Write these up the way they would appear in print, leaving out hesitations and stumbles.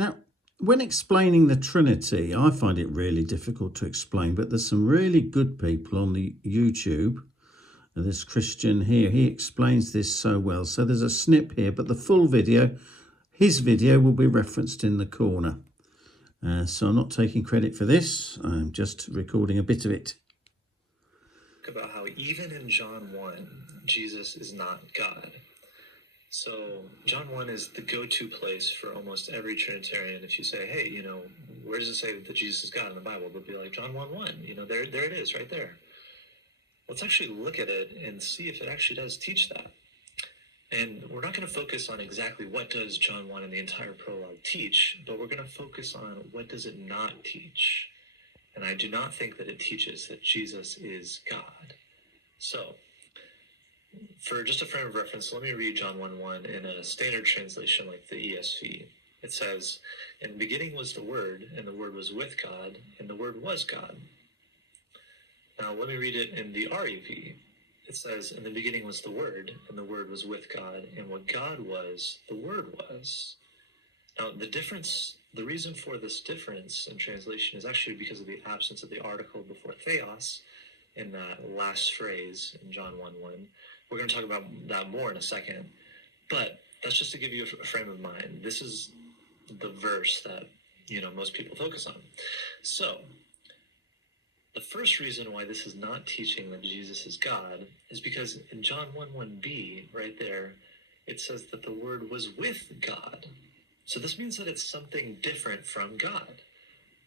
Now, when explaining the Trinity, I find it really difficult to explain, but there's some really good people on the YouTube. This Christian here, he explains this so well. So there's a snip here, but the full video, his video will be referenced in the corner. So I'm not taking credit for this. I'm just recording a bit of it. About how even in John 1, Jesus is not God. So John 1 is the go-to place for almost every Trinitarian. If you say, hey, where does it say that Jesus is God in the Bible? They'll be like, John 1:1, there it is right there. Let's actually look at it and see if it actually does teach that. And we're not going to focus on exactly what does John 1 and the entire prologue teach, but we're going to focus on what does it not teach. And I do not think that it teaches that Jesus is God. So, for just a frame of reference, let me read John 1:1 in a standard translation like the ESV. It says, "In the beginning was the Word, and the Word was with God, and the Word was God." Now let me read it in the REV. It says, "In the beginning was the Word, and the Word was with God, and what God was, the Word was." Now the reason for this difference in translation is actually because of the absence of the article before theos in that last phrase in John 1:1. We're going to talk about that more in a second, but that's just to give you a frame of mind. This is the verse that, most people focus on. So, the first reason why this is not teaching that Jesus is God is because in John 1:1b, right there, it says that the Word was with God. So this means that it's something different from God.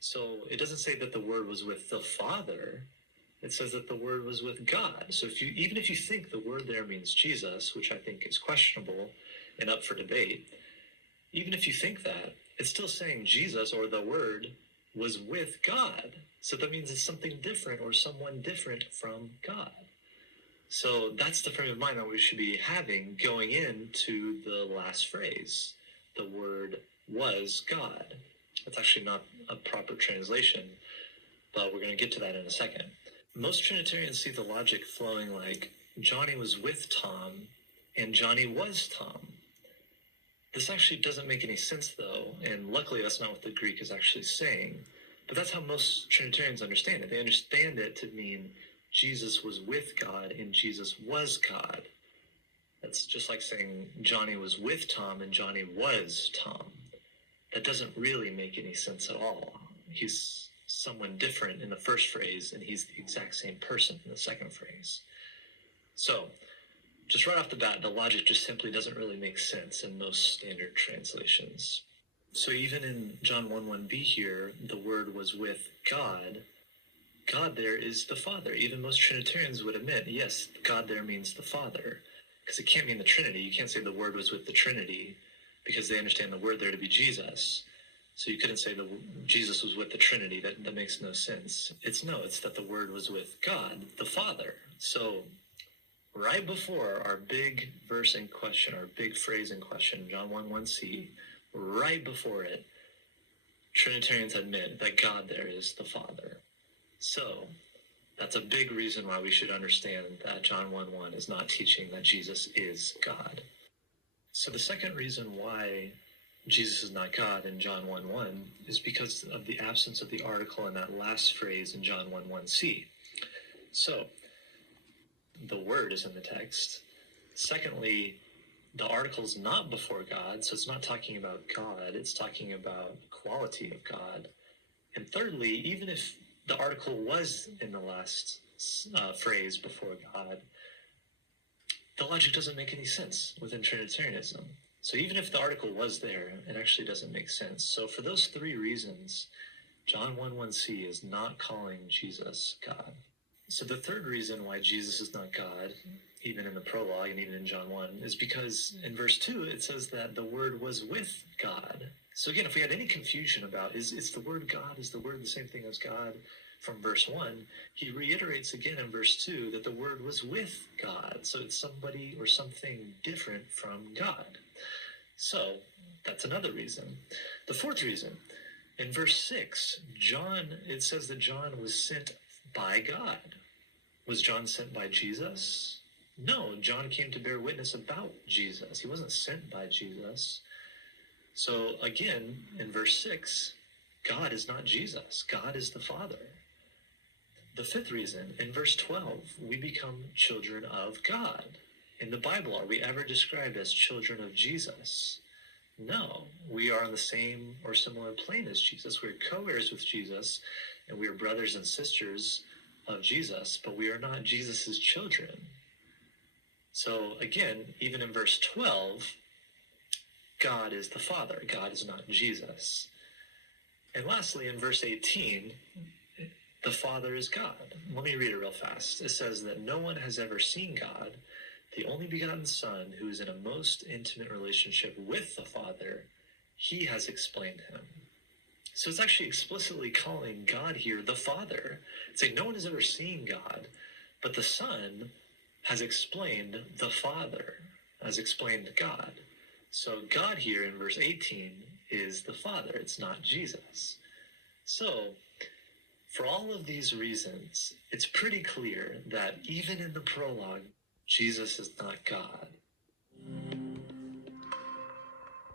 So it doesn't say that the Word was with the Father. It says that the Word was with God. So even if you think the word there means Jesus, which I think is questionable and up for debate, even if you think that, it's still saying Jesus or the Word was with God. So that means it's something different or someone different from God. So that's the frame of mind that we should be having going into the last phrase. The Word was God. That's actually not a proper translation, but we're going to get to that in a second. Most Trinitarians see the logic flowing like Johnny was with Tom and Johnny was Tom. This actually doesn't make any sense though, and luckily that's not what the Greek is actually saying. But that's how most Trinitarians understand it. They understand it to mean Jesus was with God and Jesus was God. That's just like saying Johnny was with Tom and Johnny was Tom. That doesn't really make any sense at all. He's someone different in the first phrase, and he's the exact same person in the second phrase. So, just right off the bat, the logic just simply doesn't really make sense in most standard translations. So even in John 1:1b here, the Word was with God. God there is the Father. Even most Trinitarians would admit, yes, God there means the Father, because it can't mean the Trinity. You can't say the Word was with the Trinity, because they understand the Word there to be Jesus. So you couldn't say Jesus was with the Trinity. That makes no sense. It's that the Word was with God, the Father. So right before our big verse in question, our big phrase in question, John 1:1c, right before it, Trinitarians admit that God there is the Father. So that's a big reason why we should understand that John 1:1 is not teaching that Jesus is God. So the second reason why Jesus is not God in John 1:1 is because of the absence of the article in that last phrase in John 1:1c. So the Word is in the text. Secondly, the article is not before God, so it's not talking about God, it's talking about quality of God. And thirdly, even if the article was in the last phrase before God, the logic doesn't make any sense within Trinitarianism. So even if the article was there, it actually doesn't make sense. So for those three reasons, John 1:1c is not calling Jesus God. So the third reason why Jesus is not God, even in the prologue and even in John 1, is because in verse 2, it says that the Word was with God. So again, if we had any confusion about is the word God, is the Word the same thing as God from verse 1, he reiterates again in verse 2 that the Word was with God. So it's somebody or something different from God. So that's another reason. The fourth reason, in verse 6, it says that John was sent by God. Was John sent by Jesus? No, John came to bear witness about Jesus. He wasn't sent by Jesus. So again, in verse 6, God is not Jesus. God is the Father. The fifth reason, in verse 12, we become children of God. In the Bible, are we ever described as children of Jesus? No, we are on the same or similar plane as Jesus. We're co-heirs with Jesus, and we are brothers and sisters of Jesus, but we are not Jesus's children. So again, even in verse 12, God is the Father. God is not Jesus. And lastly, in verse 18, the Father is God. Let me read it real fast. It says that no one has ever seen God, the only begotten Son, who is in a most intimate relationship with the Father. He has explained him. So it's actually explicitly calling God here the Father. It's like no one has ever seen God, but the Son has explained the Father, has explained God. So God here in verse 18 is the Father. It's not Jesus. So for all of these reasons, it's pretty clear that even in the prologue, Jesus is not God.